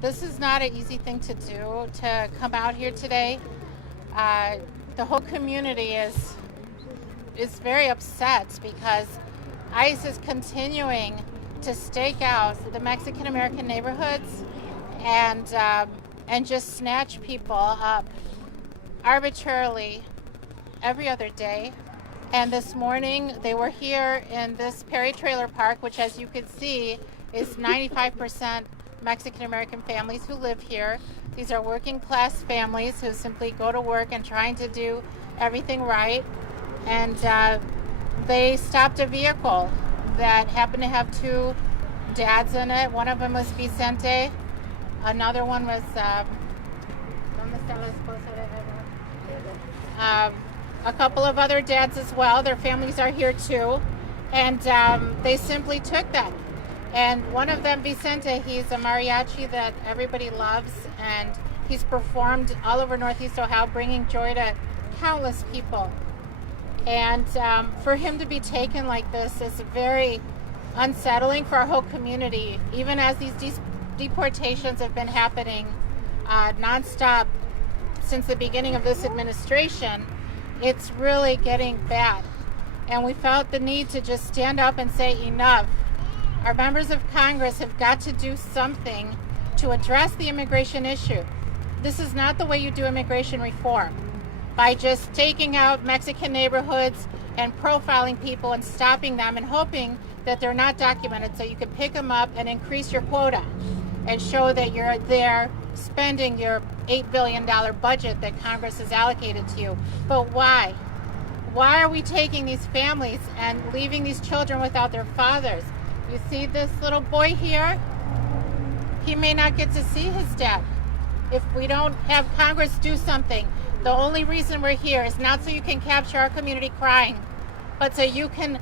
This is not an easy thing to do, to come out here today. The whole community is very upset because ICE is continuing to stake out the Mexican American neighborhoods and just snatch people up arbitrarily every other day. And this morning they were here in this Perry Trailer Park, which, as you can see, is 95% Mexican American families who live here. These are working class families who simply go to work and trying to do everything right. And they stopped a vehicle that happened to have two dads in it. One of them was Vicente. Another one was a couple of other dads as well. Their families are here too. And they simply took them. And one of them, Vicente, he's a mariachi that everybody loves, and he's performed all over Northeast Ohio, bringing joy to countless people. And for him to be taken like this is very unsettling for our whole community, even as these deportations have been happening nonstop since the beginning of this administration. It's really getting bad. And we felt the need to just stand up and say enough. Our members of Congress have got to do something to address the immigration issue. This is not the way you do immigration reform, by just taking out Mexican neighborhoods and profiling people and stopping them and hoping that they're not documented so you can pick them up and increase your quota and show that you're there spending your $8 billion budget that Congress has allocated to you. But why? Why are we taking these families and leaving these children without their fathers? You see this little boy here? He may not get to see his dad. If we don't have Congress do something, the only reason we're here is not so you can capture our community crying, but so you can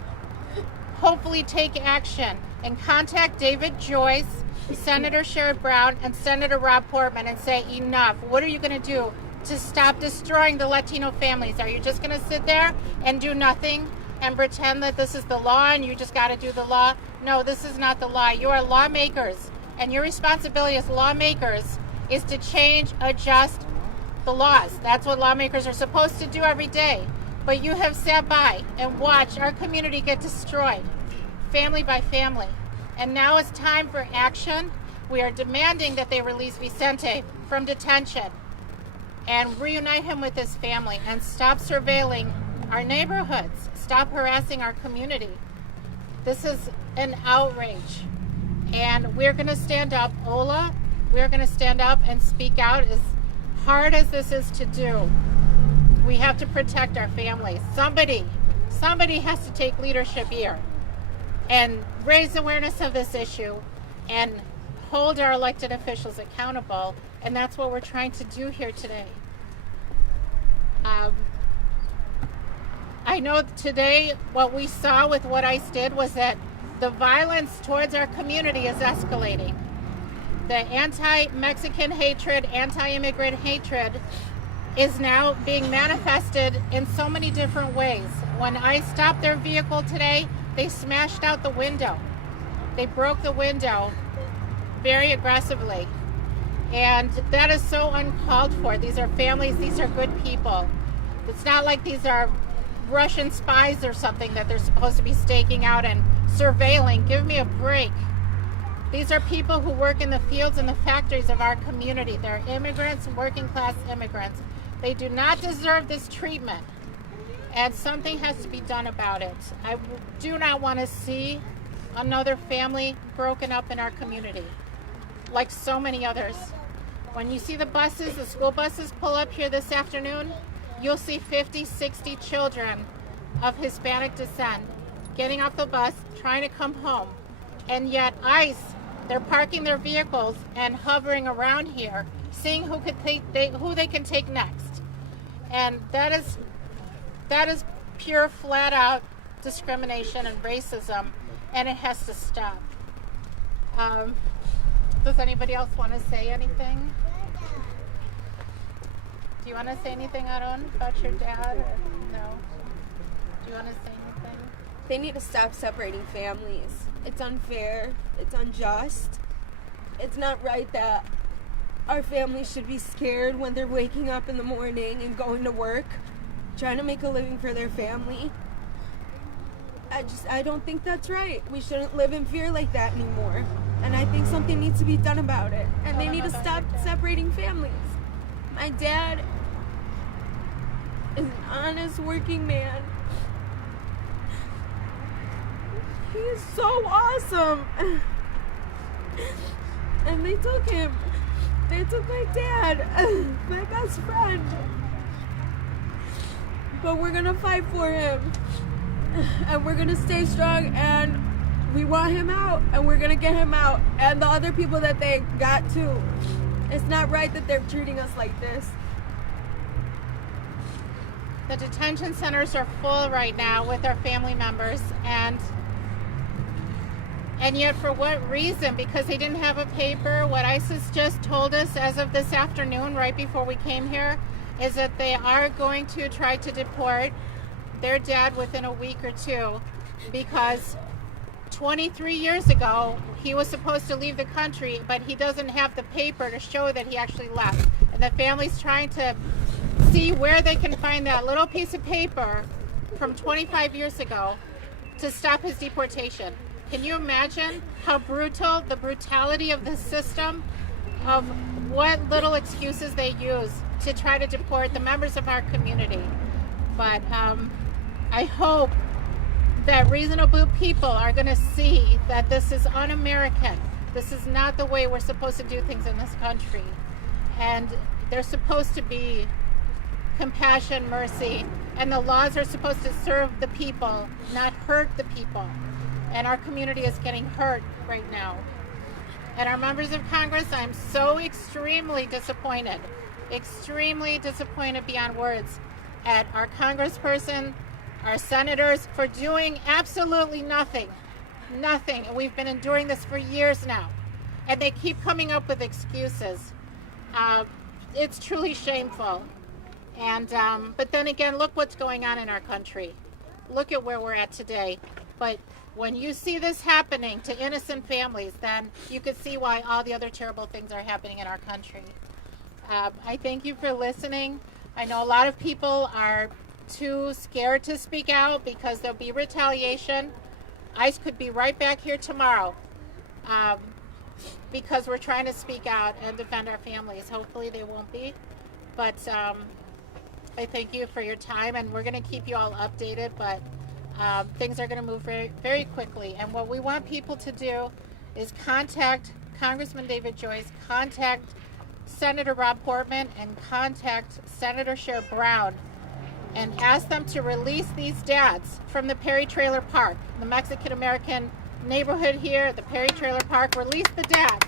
hopefully take action and contact David Joyce, Senator Sherrod Brown, and Senator Rob Portman and say enough. What are you going to do to stop destroying the Latino families? Are you just going to sit there and do nothing and pretend that this is the law and you just got to do the law? No, this is not the law. You are lawmakers, and your responsibility as lawmakers is to change, adjust the laws. That's what lawmakers are supposed to do every day. But you have sat by and watched our community get destroyed, family by family. And now it's time for action. We are demanding that they release Vicente from detention and reunite him with his family and stop surveilling our neighborhoods. Stop harassing our community. This is an outrage. And we're going to stand up, Ola, we're going to stand up and speak out. As hard as this is to do, we have to protect our families. Somebody has to take leadership here and raise awareness of this issue and hold our elected officials accountable. And that's what we're trying to do here today. I know today what we saw with what ICE did was that the violence towards our community is escalating. The anti-Mexican hatred, anti-immigrant hatred is now being manifested in so many different ways. When ICE stopped their vehicle today, they smashed out the window. They broke the window very aggressively. And that is so uncalled for. These are families, these are good people. It's not like these are Russian spies or something that they're supposed to be staking out and surveilling. Give me a break. These are people who work in the fields and the factories of our community. They're immigrants, working class immigrants. They do not deserve this treatment. And something has to be done about it. I do not want to see another family broken up in our community, like so many others. When you see the buses, the school buses pull up here this afternoon, you'll see 50, 60 children of Hispanic descent getting off the bus, trying to come home. And yet ICE, they're parking their vehicles and hovering around here, seeing who they can take next. And that is pure, flat-out discrimination and racism, and it has to stop. Does anybody else want to say anything? Do you want to say anything, Aaron, about your dad? Or no? Do you want to say anything? They need to stop separating families. It's unfair. It's unjust. It's not right that our families should be scared when they're waking up in the morning and going to work, trying to make a living for their family. I don't think that's right. We shouldn't live in fear like that anymore. And I think something needs to be done about it. And they need to stop separating families. My dad is an honest working man. He is so awesome. And they took him. They took my dad, my best friend. But we're gonna fight for him. And we're gonna stay strong, and we want him out, and we're gonna get him out, and the other people that they got too. It's not right that they're treating us like this. The detention centers are full right now with our family members, and yet for what reason? Because they didn't have a paper. What ISIS just told us as of this afternoon, right before we came here, is that they are going to try to deport their dad within a week or two, because 23 years ago he was supposed to leave the country, but he doesn't have the paper to show that he actually left. And the family's trying to see where they can find that little piece of paper from 25 years ago to stop his deportation. Can you imagine how brutal, the brutality of the system, of what little excuses they use to try to deport the members of our community? But I hope that reasonable people are going to see that this is un-American. This is not the way we're supposed to do things in this country. And there's supposed to be compassion, mercy, and the laws are supposed to serve the people, not hurt the people. And our community is getting hurt right now. And our members of Congress, I'm so extremely disappointed beyond words at our congressperson, our senators, for doing absolutely nothing. Nothing. And we've been enduring this for years now. And they keep coming up with excuses. It's truly shameful. And but then again, look what's going on in our country. Look at where we're at today. But when you see this happening to innocent families, then you can see why all the other terrible things are happening in our country. I thank you for listening. I know a lot of people are too scared to speak out because there'll be retaliation. ICE could be right back here tomorrow because we're trying to speak out and defend our families. Hopefully they won't be. But I thank you for your time, and we're going to keep you all updated. But things are going to move very, very quickly. And what we want people to do is contact Congressman David Joyce, contact Senator Rob Portman, and contact Senator Sher Brown, and ask them to release these dads from the Perry Trailer Park, the Mexican-American neighborhood here, the Perry Trailer Park. Release the dads.